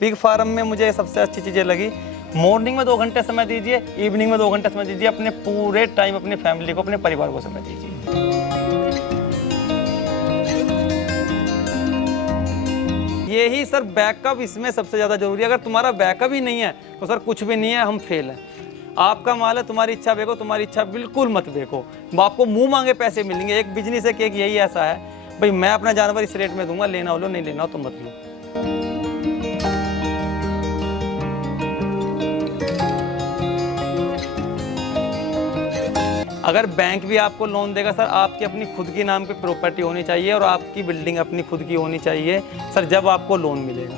Pig farm में मुझे सबसे अच्छी चीज़ें लगी, मॉर्निंग में 2 घंटे समय दीजिए, इवनिंग में 2 घंटे समय दीजिए, अपने पूरे टाइम अपनी फैमिली को, अपने परिवार को समय दीजिए। यही सर बैकअप इसमें सबसे ज़्यादा जरूरी है। अगर तुम्हारा बैकअप ही नहीं है तो सर कुछ भी नहीं है, हम फेल हैं। आपका माल है, तुम्हारी इच्छा बेचो, तुम्हारी इच्छा बिल्कुल मत बेचो, आपको मुंह मांगे पैसे मिलेंगे। एक बिजनेस है कि एक यही ऐसा है भाई, मैं अपना जानवर इस रेट में दूंगा, लेना हो लो, नहीं लेना हो तो मत लो। अगर बैंक भी आपको लोन देगा सर, आपकी अपनी खुद की नाम पे प्रॉपर्टी होनी चाहिए और आपकी बिल्डिंग अपनी खुद की होनी चाहिए सर, जब आपको लोन मिलेगा।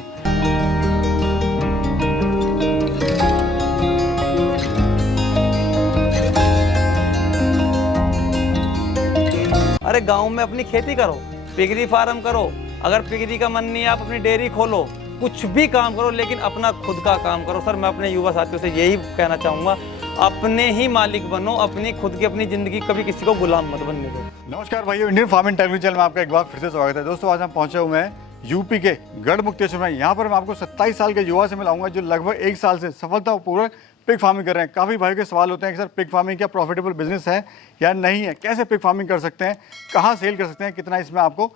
अरे गांव में अपनी खेती करो, पिगरी फार्म करो, अगर पिगरी का मन नहीं है आप अपनी डेयरी खोलो, कुछ भी काम करो, लेकिन अपना खुद का काम करो। सर मैं अपने युवा साथियों से यही कहना चाहूँगा, अपने ही मालिक बनो, अपनी खुद की अपनी ज़िंदगी, कभी किसी को गुलाम मत बनने दो। नमस्कार भाइयों, इंडियन फार्मिंग टेलीविजन चैनल में आपका एक बार फिर से स्वागत है। दोस्तों आज हम पहुंचे हुए हैं यूपी के गढ़मुक्तेश्वर में। यहाँ पर मैं आपको 27 साल के युवा से मिलाऊंगा जो लगभग 1 साल से सफलतापूर्वक पिग फार्मिंग कर रहे हैं। काफ़ी भाइयों के सवाल होते हैं कि सर पिग फार्मिंग क्या प्रॉफिटेबल बिजनेस है या नहीं है, कैसे पिग फार्मिंग कर सकते हैं, कहाँ सेल कर सकते हैं, कितना इसमें आपको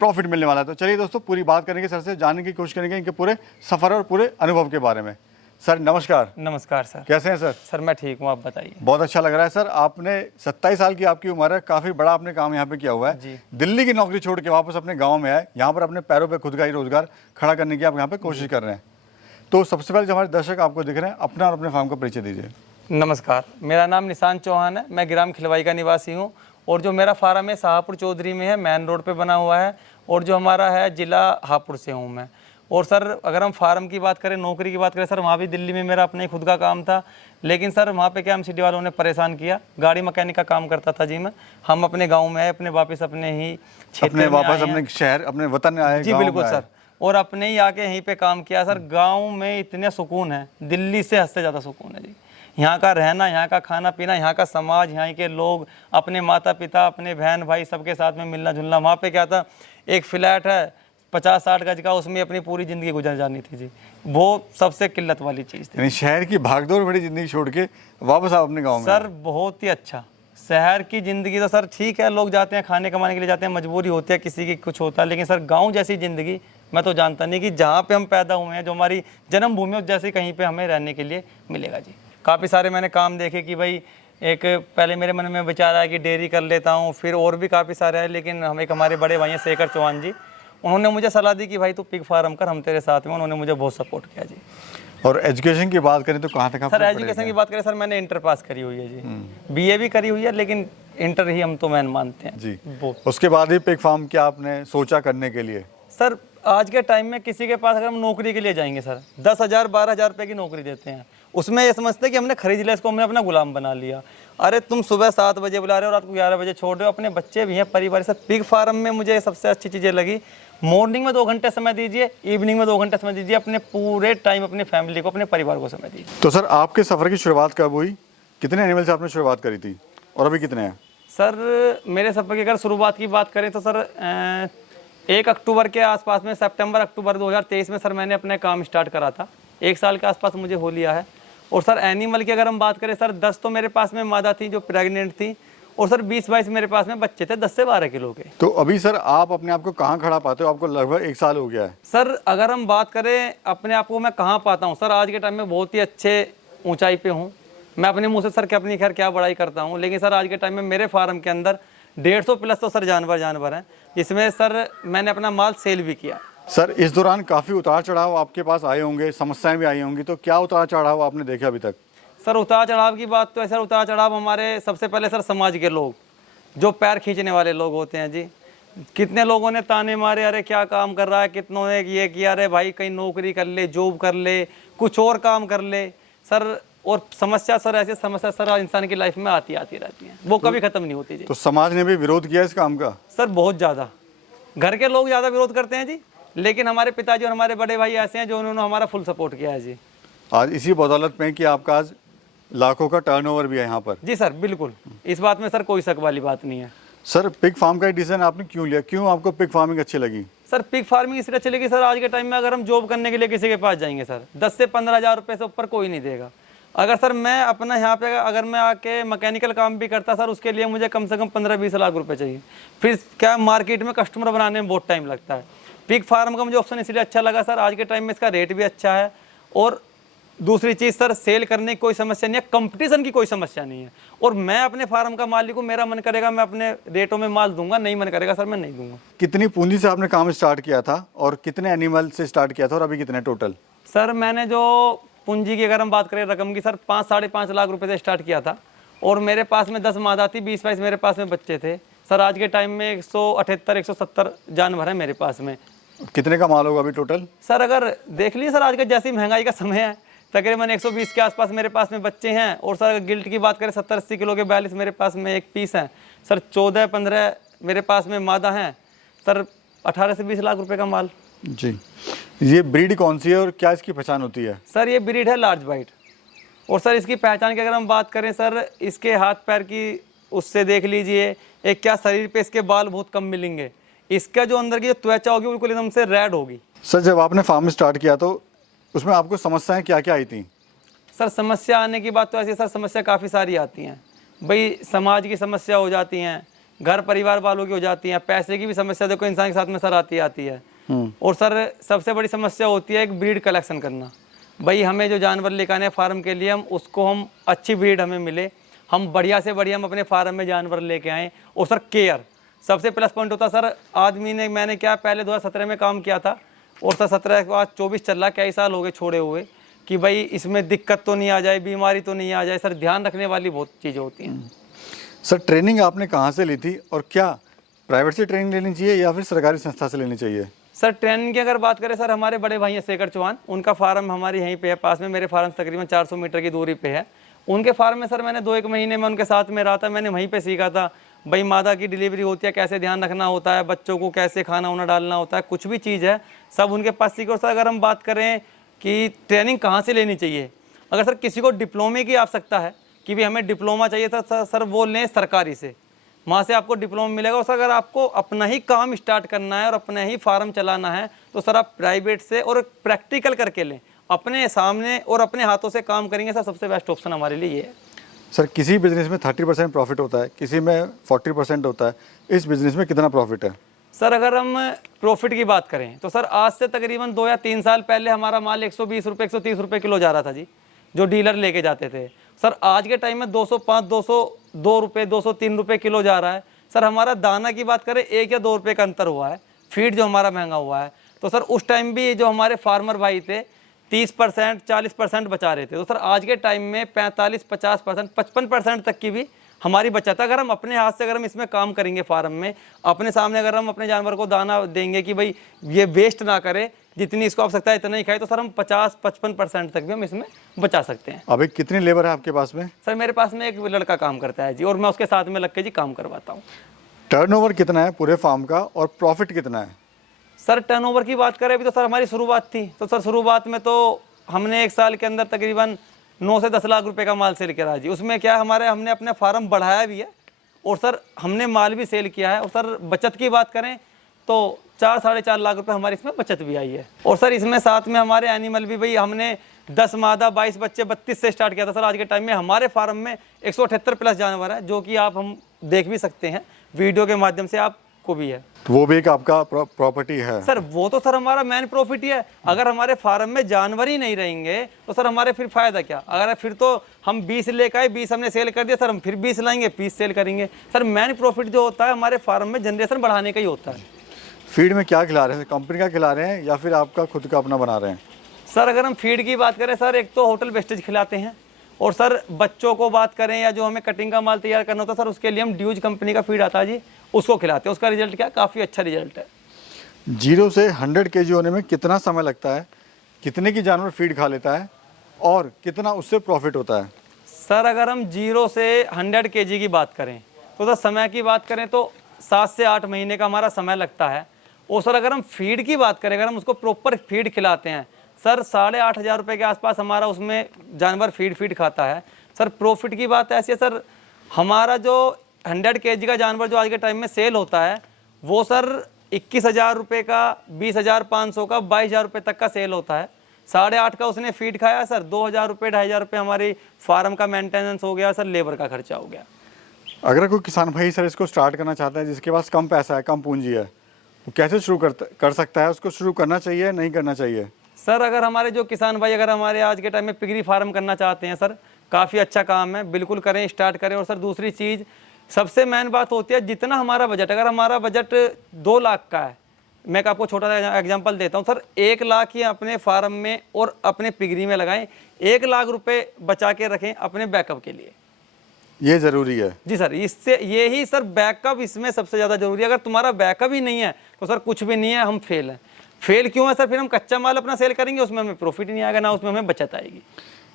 प्रॉफिट मिलने वाला है। तो चलिए दोस्तों पूरी बात करेंगे सर से, जानने की कोशिश करेंगे इनके पूरे सफ़र और पूरे अनुभव के बारे में। सर नमस्कार। नमस्कार सर। कैसे हैं सर? सर मैं ठीक हूँ, आप बताइए। बहुत अच्छा लग रहा है सर। आपने 27 साल की आपकी उम्र है, काफ़ी बड़ा आपने काम यहाँ पे किया हुआ है। दिल्ली की नौकरी छोड़ के वापस अपने गांव में आए, यहाँ पर अपने पैरों पे खुद का ही रोजगार खड़ा करने की आप यहाँ पे कोशिश कर रहे हैं। तो सबसे पहले जो हमारे दर्शक आपको दिख रहे हैं, अपना और अपने फार्म का परिचय दीजिए। नमस्कार, मेरा नाम निशांत चौहान है, मैं ग्राम खिलवाई का निवासी हूँ और जो मेरा फार्म है शाहपुर चौधरी में है, मेन रोड पे बना हुआ है और जो हमारा है जिला हापुड़ से हूँ मैं। और सर अगर हम फार्म की बात करें, नौकरी की बात करें सर, वहाँ भी दिल्ली में मेरा अपना ही खुद का काम था, लेकिन सर वहाँ पे क्या हम सिटी वालों ने परेशान किया। गाड़ी मैकेनिक का काम करता था जी मैं। हम अपने गाँव में आए, अपने वापस अपने ही क्षेत्र में वापस अपने शहर अपने वतन आए जी बिल्कुल सर, और अपने ही आके यहीं पे काम किया सर। गाँव में इतने सुकून है, दिल्ली से हद से ज़्यादा सुकून है जी। यहाँ का रहना, यहाँ का खाना पीना, यहाँ का समाज, यहाँ के लोग, अपने माता पिता, अपने बहन भाई सबके साथ में मिलना जुलना। वहाँ पे क्या था, एक फ्लैट है 50-60 गज का, उसमें अपनी पूरी ज़िंदगी गुजर जानी थी जी। वो सबसे किल्लत वाली चीज़ थी। यानी शहर की भागदौड़ भरी ज़िंदगी छोड़ के वापस आप अपने गाँव में? सर बहुत ही अच्छा। शहर की ज़िंदगी तो सर ठीक है, लोग जाते हैं खाने कमाने के लिए जाते हैं, मजबूरी होती है, किसी की कुछ होता है, लेकिन सर गाँव जैसी ज़िंदगी मैं तो जानता नहीं कि जहाँ पे हम पैदा हुए हैं, जो हमारी जन्मभूमि है, जैसे कहीं पे हमें रहने के लिए मिलेगा जी। काफ़ी सारे मैंने काम देखे कि भाई, एक पहले मेरे मन में विचार आया कि डेयरी कर लेता हूँ, फिर और भी काफ़ी सारे हैं, लेकिन हम एक हमारे बड़े भाई हैं शेखर चौहान जी, उन्होंने मुझे सलाह दी कि भाई तू पिग फार्म कर, हम तेरे साथ में। उन्होंने मुझे बहुत सपोर्ट किया जी। और एजुकेशन की बात करें तो कहाँ तक? सर एजुकेशन की बात करें सर, मैंने इंटर पास करी हुई है जी, बीए भी करी हुई है, लेकिन इंटर ही हम तो मैन मानते हैं जी। उसके बाद ही पिग फार्म क्या आपने सोचा करने के लिए? सर आज के टाइम में किसी के पास अगर हम नौकरी के लिए जाएंगे सर, 10,000 12,000 रुपये की नौकरी देते हैं, उसमें ये समझते हैं कि हमने खरीद लिया, इसको हमने अपना गुलाम बना लिया। अरे तुम सुबह 7 बजे बुला रहे हो, रात को 11 बजे छोड़ रहे हो, अपने बच्चे भी हैं, परिवार। सर पिग फार्म में मुझे सबसे अच्छी चीज़ें लगी, मॉर्निंग में 2 घंटे समय दीजिए, इवनिंग में 2 घंटे समय दीजिए, अपने पूरे टाइम अपनी फैमिली को, अपने परिवार को समय दीजिए। तो सर आपके सफ़र की शुरुआत कब हुई, कितने एनिमल से आपने शुरुआत करी थी और अभी कितने हैं? सर मेरे सफ़र की अगर शुरुआत की बात करें तो सर 1 अक्टूबर के आसपास में, सितंबर अक्टूबर 2023 में सर मैंने अपने काम स्टार्ट करा था। 1 साल के आसपास मुझे हो लिया है। और सर एनिमल की अगर हम बात करें सर, 10 तो मेरे पास में मादा थी जो प्रेग्नेंट थी, और सर 20-22 मेरे पास में बच्चे थे 10 से 12 किलो के। तो अभी सर आप अपने आप को कहाँ खड़ा पाते हो? आपको लगभग 1 साल हो गया है। सर अगर हम बात करें अपने आप को मैं कहाँ पाता हूँ सर, आज के टाइम में बहुत ही अच्छे ऊंचाई पे हूँ। मैं अपने मुँह से सर कि अपनी खैर क्या बड़ाई करता हूँ, लेकिन सर आज के टाइम में मेरे फार्म के अंदर 150 प्लस तो सर जानवर हैं, जिसमें सर मैंने अपना माल सेल भी किया। सर इस दौरान काफ़ी उतार चढ़ाव आपके पास आए होंगे, समस्याएं भी आई होंगी, तो क्या उतार चढ़ाव आपने देखा अभी तक? सर उतार चढ़ाव की बात तो है सर, उतार चढ़ाव हमारे सबसे पहले सर समाज के लोग, जो पैर खींचने वाले लोग होते हैं जी। कितने लोगों ने ताने मारे, अरे क्या काम कर रहा है, कितनों ने ये किया, अरे भाई कहीं नौकरी कर ले, जॉब कर ले, कुछ और काम कर ले सर। और समस्या सर, ऐसी समस्या सर इंसान की लाइफ में आती रहती हैं, वो कभी खत्म नहीं होती जी। तो समाज ने भी विरोध किया इस काम का? सर बहुत ज़्यादा, घर के लोग ज़्यादा विरोध करते हैं जी, लेकिन हमारे पिताजी और हमारे बड़े भाई ऐसे हैं जो उन्होंने हमारा फुल सपोर्ट किया है जी। आज इसी बदौलत में कि आपका आज लाखों का टर्नओवर भी है यहाँ पर। जी सर बिल्कुल, इस बात में सर कोई शक वाली बात नहीं है। सर पिग फार्म का डिसीजन आपने क्यों लिया, क्यों आपको पिग फार्मिंग अच्छी लगी? सर पिग फार्मिंग इसलिए चलेगी सर, आज के टाइम में अगर हम जॉब करने के लिए किसी के पास जाएंगे सर 10 से 15 हज़ार रुपये से ऊपर कोई नहीं देगा। अगर सर मैं अपना यहाँ पे अगर मैं आके मैकेनिकल काम भी करता सर, उसके लिए मुझे कम से कम 15-20 लाख रुपए चाहिए। फिर क्या मार्केट में कस्टमर बनाने में बहुत टाइम लगता है। पिग फार्म का मुझे ऑप्शन इसलिए अच्छा लगा सर, आज के टाइम में इसका रेट भी अच्छा है, और दूसरी चीज़ सर सेल करने की कोई समस्या नहीं है, कंपटीशन की कोई समस्या नहीं है। और मैं अपने फार्म का मालिक हूँ, मेरा मन करेगा मैं अपने रेटों में माल दूंगा, नहीं मन करेगा सर मैं नहीं दूंगा। कितनी पूंजी से आपने काम स्टार्ट किया था और कितने एनिमल से स्टार्ट किया था और अभी कितने टोटल? सर मैंने जो पूंजी की अगर हम बात करें रकम की सर 5-5.5 लाख रुपए से स्टार्ट किया था, और मेरे पास में 10 मादा थी, 20-22 मेरे पास में बच्चे थे सर। आज के टाइम में 178-170 जानवर हैं मेरे पास में। कितने का माल होगा अभी टोटल? सर अगर देख लीजिए सर, आज का जैसी महंगाई का समय है, तकरीबन 120 के आसपास मेरे पास में बच्चे हैं। और सर अगर गिल्ट की बात करें 70-80 किलो के 42 मेरे पास में एक पीस हैं सर। 14-15 मेरे पास में मादा हैं सर। 18 से 20 लाख रुपए का माल। जी, ये ब्रीड कौन सी है और क्या इसकी पहचान होती है? सर ये ब्रीड है लार्ज वाइट। और सर इसकी पहचान की अगर हम बात करें सर, इसके हाथ पैर की उससे देख लीजिए, एक क्या शरीर पे इसके बाल बहुत कम मिलेंगे, इसका जो अंदर की जो त्वचा होगी बिल्कुल एकदम से रेड होगी। सर जब आपने फार्म स्टार्ट किया तो उसमें आपको समस्याएं क्या क्या आई थी? सर समस्या आने की बात तो ऐसी है सर, समस्या काफ़ी सारी आती हैं भाई। समाज की समस्या हो जाती हैं, घर परिवार वालों की हो जाती हैं, पैसे की भी समस्या देखो इंसान के साथ में सर आती है। और सर सबसे बड़ी समस्या होती है एक ब्रीड कलेक्शन करना। भाई हमें जो जानवर लेकर आने फार्म के लिए, हम अच्छी ब्रीड हमें मिले, हम बढ़िया से बढ़िया हम अपने फार्म में जानवर लेके आएँ। और सर केयर सबसे प्लस पॉइंट होता है सर। आदमी ने मैंने क्या पहले 2017 में काम किया था, और सर 17 के बाद 24 चल रहा, कई साल हो गए छोड़े हुए, कि भाई इसमें दिक्कत तो नहीं आ जाए, बीमारी तो नहीं आ जाए सर। ध्यान रखने वाली बहुत चीज़ें होती हैं। सर ट्रेनिंग आपने कहाँ से ली थी और क्या प्राइवेट से ट्रेनिंग लेनी चाहिए या फिर सरकारी संस्था से लेनी चाहिए? सर ट्रेनिंग की अगर बात करें सर, हमारे बड़े भाई हैं शेखर चौहान, उनका फार्म हमारे यहीं पे है पास में। मेरे फार्म से तकरीबन 400 मीटर की दूरी पे है। उनके फार्म में सर मैंने 2-1 महीने में उनके साथ में रहा था, मैंने वहीं पे सीखा था भाई मादा की डिलीवरी होती है, कैसे ध्यान रखना होता है, बच्चों को कैसे खाना वाना डालना होता है, कुछ भी चीज़ है सब उनके पास सीखो। सर अगर हम बात करें कि ट्रेनिंग कहाँ से लेनी चाहिए, अगर सर किसी को डिप्लोमे की आवश्यकता है कि भी हमें डिप्लोमा चाहिए था सर वो लें सरकारी से, वहाँ से आपको डिप्लोमा मिलेगा। और सर अगर आपको अपना ही काम स्टार्ट करना है और अपना ही फार्म चलाना है तो सर आप प्राइवेट से और प्रैक्टिकल करके लें, अपने सामने और अपने हाथों से काम करेंगे सर, सबसे बेस्ट ऑप्शन हमारे लिए ये है। सर किसी बिजनेस में 30% प्रॉफिट होता है, किसी में 40% होता है, इस बिजनेस में कितना प्रॉफिट है? सर अगर हम प्रॉफिट की बात करें तो सर आज से तकरीबन 2 या 3 साल पहले हमारा माल 120 रुपये 130 रुपये किलो जा रहा था जी, जो डीलर लेके जाते थे। सर आज के टाइम में 205, 202 रुपये, 203 रुपये किलो जा रहा है। सर हमारा दाना की बात करें 1 या 2 रुपये का अंतर हुआ है, फीड जो हमारा महंगा हुआ है। तो सर उस टाइम भी जो हमारे फार्मर भाई थे 30%, 40% बचा रहे थे, तो सर आज के टाइम में 45, 50%, 55% तक की भी हमारी बचत है। अगर हम अपने हाथ से अगर हम इसमें काम करेंगे फार्म में, अपने सामने अगर हम अपने जानवर को दाना देंगे कि भाई ये वेस्ट ना करे, जितनी इसको आवश्यकता है इतना ही खाए, तो सर हम 50-55% तक भी हम इसमें बचा सकते हैं। अभी कितनी लेबर है आपके पास में? सर मेरे पास में एक लड़का काम करता है जी, और मैं उसके साथ में लग के जी काम करवाता हूँ। टर्नओवर कितना है पूरे फार्म का और प्रॉफिट कितना है? सर टर्नओवर की बात करें अभी तो सर हमारी शुरुआत थी, तो सर शुरुआत में तो हमने 1 साल के अंदर तकरीबन 9 से 10 लाख रुपए का माल सेल करा जी। उसमें क्या हमने अपना फार्म बढ़ाया भी है, और सर हमने माल भी सेल किया है। और सर बचत की बात करें तो 4-4.5 लाख रुपए हमारी इसमें बचत भी आई है। और सर इसमें साथ में हमारे एनिमल भी भाई हमने 10 मादा 22 बच्चे 32 से स्टार्ट किया था। सर आज के टाइम में हमारे फार्म में 178 प्लस जानवर है, जो कि हम देख भी सकते हैं वीडियो के माध्यम से, आपको भी है। तो वो भी एक आपका प्रॉपर्टी है? सर वो तो सर हमारा मेन प्रॉफिट ही है। अगर हमारे फार्म में जानवर ही नहीं रहेंगे तो सर हमारे फिर फायदा क्या? अगर फिर तो हम 20 लेकर आए, 20 हमने सेल कर दिया, सर हम फिर 20 लाएंगे, 20 सेल करेंगे। सर मेन प्रॉफिट जो होता है हमारे फार्म में जनरेशन बढ़ाने का ही होता है। फीड में क्या खिला रहे हैं, कंपनी का खिला रहे हैं या फिर आपका खुद का अपना बना रहे हैं? सर अगर हम फीड की बात करें सर, एक तो होटल वेस्टेज खिलाते हैं, और सर बच्चों को बात करें या जो हमें कटिंग का माल तैयार करना होता है सर, उसके लिए हम ड्यूज कंपनी का फीड आता है जी, उसको खिलाते हैं। उसका रिजल्ट क्या, काफ़ी अच्छा रिजल्ट है। 0 से 100 kg होने में कितना समय लगता है, कितने की जानवर फीड खा लेता है और कितना उससे प्रॉफिट होता है? सर अगर हम 0 से 100 kg की बात करें तो सर समय की बात करें तो 7 से 8 महीने का हमारा समय लगता है। और सर अगर हम फीड की बात करें, अगर हम उसको प्रॉपर फीड खिलाते हैं सर 8,500 रुपये के आसपास हमारा उसमें जानवर फीड खाता है। सर प्रॉफिट की बात ऐसी है सर, हमारा जो 100 kg का जानवर जो आज के टाइम में सेल होता है वो सर 21,000 रुपये का, 20,500 का, 22,000 रुपये तक का सेल होता है। 8.5 का उसने फीड खाया सर, 2,000 रुपये 2,500 रुपये हमारी फार्म का मेंटेनेंस हो गया सर, लेबर का खर्चा हो गया। अगर कोई किसान भाई सर इसको स्टार्ट करना चाहता है, जिसके पास कम पैसा है, कम पूंजी है, वो कैसे शुरू कर सकता है? उसको शुरू करना चाहिए, नहीं करना चाहिए? सर अगर हमारे जो किसान भाई अगर हमारे आज के टाइम में पिगरी फार्म करना चाहते हैं सर, काफ़ी अच्छा काम है, बिल्कुल करें, स्टार्ट करें। और सर दूसरी चीज़ सबसे मेन बात होती है, जितना हमारा बजट, अगर हमारा बजट 2 लाख का है, मैं आपको छोटा सा एग्जांपल देता हूं सर, 1 लाख ही अपने फार्म में और अपने पिगरी में लगाएं, 1 लाख रुपए बचा के रखें अपने बैकअप के लिए। ये ज़रूरी है जी सर, इससे ये ही सर बैकअप इसमें सबसे ज़्यादा जरूरी है। अगर तुम्हारा बैकअप ही नहीं है तो सर कुछ भी नहीं है, हम फेल हैं। फेल क्यों है सर? फिर हम कच्चा माल अपना सेल करेंगे, उसमें हमें प्रॉफिट ही नहीं आएगा, ना उसमें हमें बचत आएगी।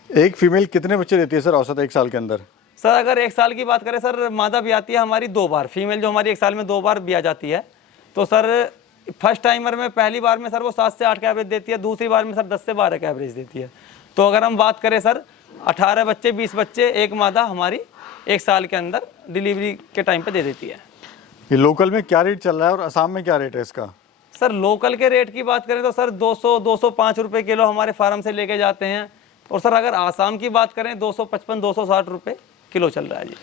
एक फीमेल कितने बच्चे देती है सर औसत 1 साल के अंदर? सर अगर 1 साल की बात करें सर, मादा भी आती है हमारी 2 बार, फीमेल जो हमारी 1 साल में 2 बार भी आ जाती है। तो सर फर्स्ट टाइमर में पहली बार में सर वो 7 से 8 का एवरेज देती है, दूसरी बार में सर 10 से 12 का एवरेज देती है। तो अगर हम बात करें सर 18 बच्चे 20 बच्चे एक मादा हमारी 1 साल के अंदर डिलीवरी के टाइम पे दे देती है। ये लोकल में क्या रेट चल रहा है और असम में क्या रेट है इसका? सर लोकल के रेट की बात करें तो सर 200-205 रुपये किलो हमारे फार्म से लेके जाते हैं। और सर अगर आसाम की बात करें 255-260 रुपये किलो चल रहा है जी।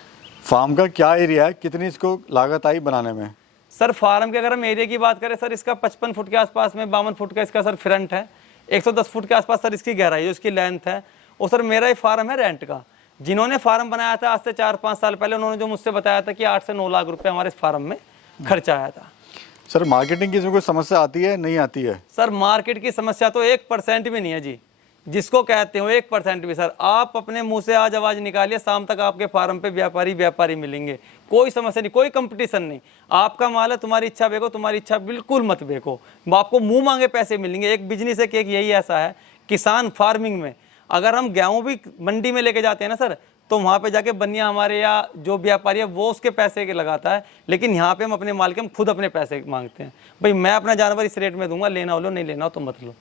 फार्म का क्या एरिया है, कितनी इसको लागत आई बनाने में? सर फार्म के अगर हम एरिया की बात करें सर, इसका 55 फुट के आसपास में, 52 फुट का इसका सर फ्रंट है, 110 फुट के आसपास सर इसकी गहराई है, उसकी लेंथ है। और सर मेरा ही फार्म है रेंट का। जिन्होंने फार्म बनाया था आज से 4-5 साल पहले, उन्होंने जो मुझसे बताया था कि 8 से 9 लाख रुपए हमारे इस फार्म में खर्चा आया था। सर मार्केटिंग की इसमें कोई समस्या आती है, नहीं आती है? सर मार्केट की समस्या तो 1% भी नहीं है जी, जिसको कहते हो 1% भी। सर आप अपने मुंह से आज आवाज़ निकालिए, शाम तक आपके फार्म पे व्यापारी मिलेंगे, कोई समस्या नहीं, कोई कंपटीशन नहीं। आपका माल है, तुम्हारी इच्छा बेचो, तुम्हारी इच्छा बिल्कुल मत बेचो, आपको मुंह मांगे पैसे मिलेंगे। एक बिजनेस है कि एक यही ऐसा है किसान फार्मिंग में, अगर हम गेहूँ भी मंडी में लेके जाते हैं ना सर, तो वहाँ पे जाके बनिया हमारे या जो व्यापारी है वो उसके पैसे के लगाता है, लेकिन यहाँ पे हम अपने माल के हम खुद अपने पैसे मांगते हैं। भाई मैं अपना जानवर इस रेट में दूंगा, लेना हो लो, नहीं लेना हो तो मत लो।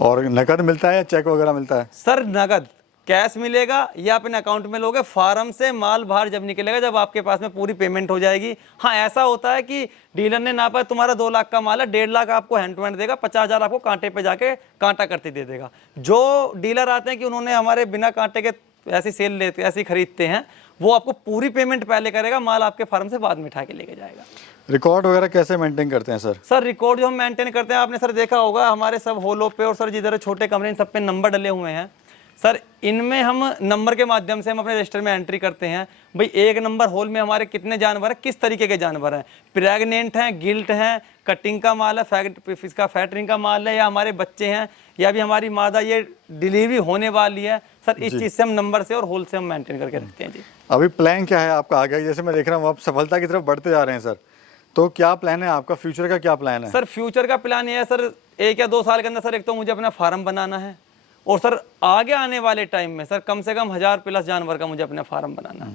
और नकद मिलता है या चेक वगैरह मिलता है? सर नगद कैश मिलेगा या अपने अकाउंट में लोगे। फार्म से माल बाहर जब निकलेगा, जब आपके पास में पूरी पेमेंट हो जाएगी। हाँ ऐसा होता है कि डीलर ने नापा तुम्हारा 2 लाख का माल है, 1.5 लाख आपको हैंड टू हैंड देगा, 50,000 आपको कांटे पे जाके कांटा करते दे देगा। जो डीलर आते हैं कि उन्होंने हमारे बिना कांटे के ऐसी सेल लेते, ऐसी खरीदते हैं, वो आपको पूरी पेमेंट पहले करेगा, माल आपके फार्म से बाद में उठा के लेके जाएगा। रिकॉर्ड वगैरह कैसे मेंटेन करते हैं सर? सर रिकॉर्ड जो हम मेंटेन करते हैं, आपने सर देखा होगा हमारे सब होलो पे और सर जिधर छोटे कमरे इन सब पे नंबर डले हुए हैं सर, इनमें हम नंबर के माध्यम से हम अपने रजिस्टर में एंट्री करते हैं। भाई 1 नंबर होल में हमारे कितने जानवर हैं, किस तरीके के जानवर हैं, प्रेग्नेंट हैं, गिल्ट हैं, कटिंग का माल है, इसका फैटरिंग का माल है, या हमारे बच्चे हैं, या भी हमारी मादा ये डिलीवरी होने वाली है। सर इस चीज़ से हम नंबर से और होल से हम मेंटेन करके रखते हैं जी। अभी प्लान क्या है आपका आगे? जैसे मैं देख रहा हूँ आप सफलता की तरफ बढ़ते जा रहे हैं सर, तो क्या प्लान है आपका? फ्यूचर का क्या प्लान है? सर फ्यूचर का प्लान ये है सर, 1 या 2 साल के अंदर सर एक तो मुझे अपना फार्म बनाना है, और सर आगे आने वाले टाइम में सर कम से कम 1000+ जानवर का मुझे अपना फार्म बनाना है।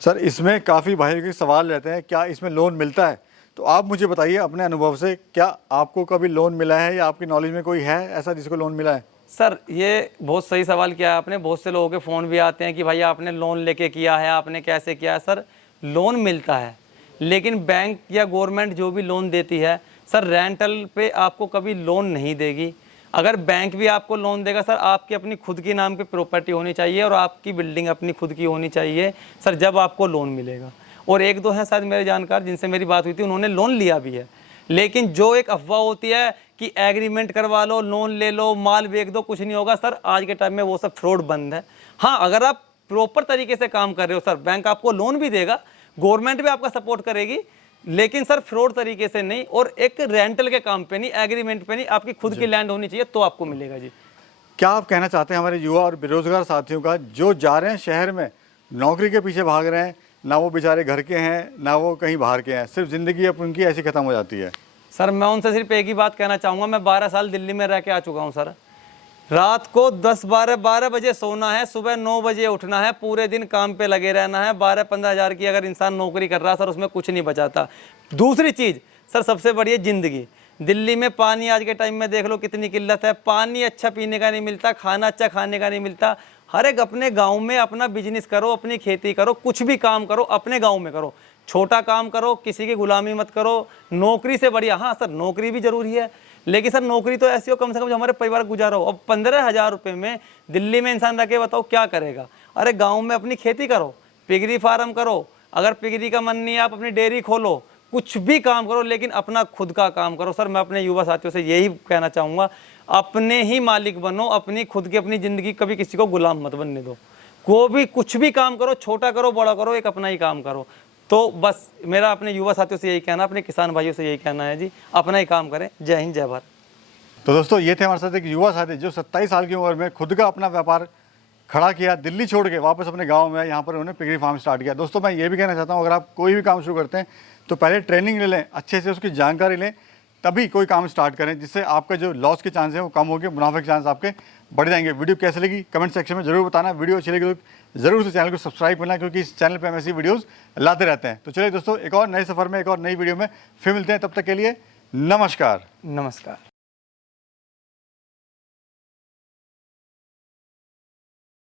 सर इसमें काफ़ी भाइयों के सवाल रहते हैं, क्या इसमें लोन मिलता है? तो आप मुझे बताइए अपने अनुभव से, क्या आपको कभी लोन मिला है या आपकी नॉलेज में कोई है ऐसा जिसको लोन मिला है? सर ये बहुत सही सवाल किया है आपने। बहुत से लोगों के फ़ोन भी आते हैं कि भाई आपने लोन लेके किया है, आपने कैसे किया है। सर लोन मिलता है, लेकिन बैंक या गवर्नमेंट जो भी लोन देती है सर, रेंटल पे आपको कभी लोन नहीं देगी। अगर बैंक भी आपको लोन देगा सर, आपकी अपनी खुद की नाम पे प्रॉपर्टी होनी चाहिए और आपकी बिल्डिंग अपनी खुद की होनी चाहिए सर, जब आपको लोन मिलेगा। और 1-2 हैं शायद मेरे जानकार जिनसे मेरी बात हुई थी, उन्होंने लोन लिया भी है। लेकिन जो एक अफवाह होती है कि एग्रीमेंट करवा लो, लोन ले लो, माल बेच दो, कुछ नहीं होगा सर, आज के टाइम में वो सब फ्रॉड बंद है। हाँ अगर आप प्रॉपर तरीके से काम कर रहे हो सर, बैंक आपको लोन भी देगा, गवर्नमेंट भी आपका सपोर्ट करेगी, लेकिन सर फ्रॉड तरीके से नहीं, और एक रेंटल के काम पे नहीं, एग्रीमेंट पे नहीं, आपकी खुद की लैंड होनी चाहिए तो आपको मिलेगा जी। क्या आप कहना चाहते हैं हमारे युवा और बेरोजगार साथियों का, जो जा रहे हैं शहर में नौकरी के पीछे भाग रहे हैं, ना वो बेचारे घर के हैं ना वो कहीं बाहर के हैं, सिर्फ ज़िंदगी अब उनकी ऐसी ख़त्म हो जाती है? सर मैं उनसे सिर्फ एक ही बात कहना चाहूँगा, मैं 12 साल दिल्ली में रह के आ चुका हूँ सर। रात को 10-12 बजे सोना है, सुबह 9 बजे उठना है, पूरे दिन काम पे लगे रहना है। 12-15 हज़ार की अगर इंसान नौकरी कर रहा है सर, उसमें कुछ नहीं बचाता। दूसरी चीज़ सर सबसे बड़ी है ज़िंदगी। दिल्ली में पानी आज के टाइम में देख लो कितनी किल्लत है, पानी अच्छा पीने का नहीं मिलता, खाना अच्छा खाने का नहीं मिलता। हर एक अपने गांव में अपना बिजनेस करो, अपनी खेती करो, कुछ भी काम करो अपने गांव में करो। छोटा काम करो, किसी की गुलामी मत करो। नौकरी से बढ़िया, हाँ सर नौकरी भी जरूरी है, लेकिन सर नौकरी तो ऐसी हो कम से कम जो हमारे परिवार का गुजारा हो। अब 15,000 रुपये में दिल्ली में इंसान रह के बताओ क्या करेगा। अरे गाँव में अपनी खेती करो, पिगरी फार्म करो, अगर पिगरी का मन नहीं है आप अपनी डेयरी खोलो, कुछ भी काम करो, लेकिन अपना खुद का काम करो। सर मैं अपने युवा साथियों से यही कहना चाहूँगा, अपने ही मालिक बनो, अपनी खुद की अपनी ज़िंदगी, कभी किसी को गुलाम मत बनने दो। को भी कुछ भी काम करो, छोटा करो बड़ा करो, एक अपना ही काम करो। तो बस मेरा अपने युवा साथियों से यही कहना, अपने किसान भाइयों से यही कहना है जी, अपना ही काम करें। जय हिंद, जय भारत। तो दोस्तों ये थे हमारे साथ एक युवा साथी जो 27 साल की उम्र में खुद का अपना व्यापार खड़ा किया, दिल्ली छोड़ के वापस अपने गांव में यहाँ पर उन्होंने पिगरी फार्म स्टार्ट किया। दोस्तों मैं ये भी कहना चाहता हूँ, अगर आप कोई भी काम शुरू करते हैं तो पहले ट्रेनिंग ले लें, अच्छे से उसकी जानकारी लें, तभी कोई काम स्टार्ट करें, जिससे आपका जो लॉस के चांस है वो कम होंगे, मुनाफे के चांस आपके बढ़ जाएंगे। वीडियो कैसे लगी कमेंट सेक्शन में जरूर बताना। वीडियो अच्छी लगी तो जरूर से चैनल को सब्सक्राइब करना, क्योंकि इस चैनल पर हम ऐसी वीडियोज़ लाते रहते हैं। तो चलिए दोस्तों, एक और नए सफ़र में एक और नई वीडियो में फिर मिलते हैं, तब तक के लिए नमस्कार। नमस्कार।